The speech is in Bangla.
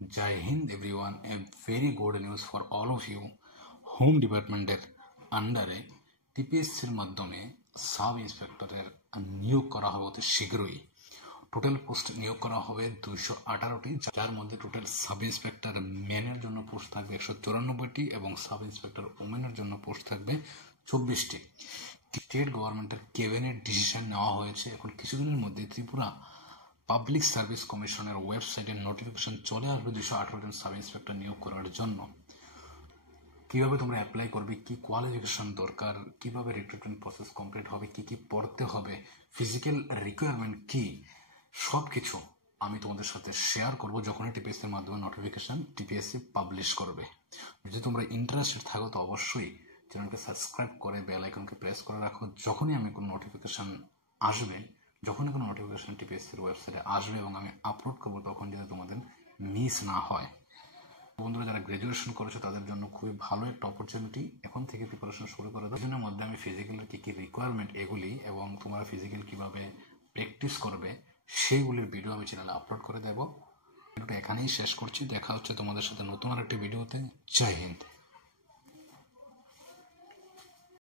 Jai Hind everyone, a very good news for all of you. Home ডিপার্টমেন্টের আন্ডারে টিপিএসসির মাধ্যমে সাব ইন্সপেক্টরের নিয়োগ করা হবে অতি শীঘ্রই। টোটাল পোস্ট নিয়োগ করা হবে 218টি, যার মধ্যে টোটাল সাব ইন্সপেক্টর মেনের জন্য পোস্ট থাকবে 194টি এবং সাব ইন্সপেক্টর ওমেনের জন্য পোস্ট থাকবে 24টি। স্টেট গভর্নমেন্টের ক্যাবিনেট ডিসিশন নেওয়া হয়েছে। এখন কিছুদিনের মধ্যে ত্রিপুরা পাবলিক সার্ভিস কমিশনের ওয়েবসাইটে নোটিফিকেশন চলে আসবে 218 জন সাব ইন্সপেক্টর নিয়োগ করার জন্য। কিভাবে তোমরা অ্যাপ্লাই করবে, কি কোয়ালিফিকেশন দরকার, কিভাবে রিক্রুটমেন্ট প্রসেস কমপ্লিট হবে, কি কি পড়তে হবে, ফিজিক্যাল রিকোয়ারমেন্ট কি, সব কিছু আমি তোমাদের সাথে শেয়ার করব যখনই টিপিএসসির মাধ্যমে নোটিফিকেশন টিপিএসসি পাবলিশ করবে। যদি তোমরা ইন্টারেস্টেড থাকো তো অবশ্যই চ্যানেলকে সাবস্ক্রাইব করে বেল আইকনকে প্রেস করে রাখো। যখনই আমি কোনো নোটিফিকেশন আসবে, যখনই কোনো নোটিফিকেশন টিপিএসসির ওয়েবসাইটে আসবে এবং আমি আপলোড করবো, তখন যাতে তোমাদের মিস না হয়। বন্ধুরা যারা গ্রাজুয়েশন করেছে তাদের জন্য খুবই ভালো একটা অপরচুনিটি, এখন থেকে প্রিপারেশন শুরু করে দাও। এর মধ্যে আমি ফিজিক্যালের কি কি রিকোয়ারমেন্ট এগুলি এবং তোমরা ফিজিক্যাল কিভাবে প্র্যাকটিস করবে সেইগুলির ভিডিও আমি চ্যানেলে আপলোড করে দেবো। ভিডিওটা এখানেই শেষ করছি। দেখা হচ্ছে তোমাদের সাথে নতুন আরেকটি ভিডিওতে। জয় হিন্দ।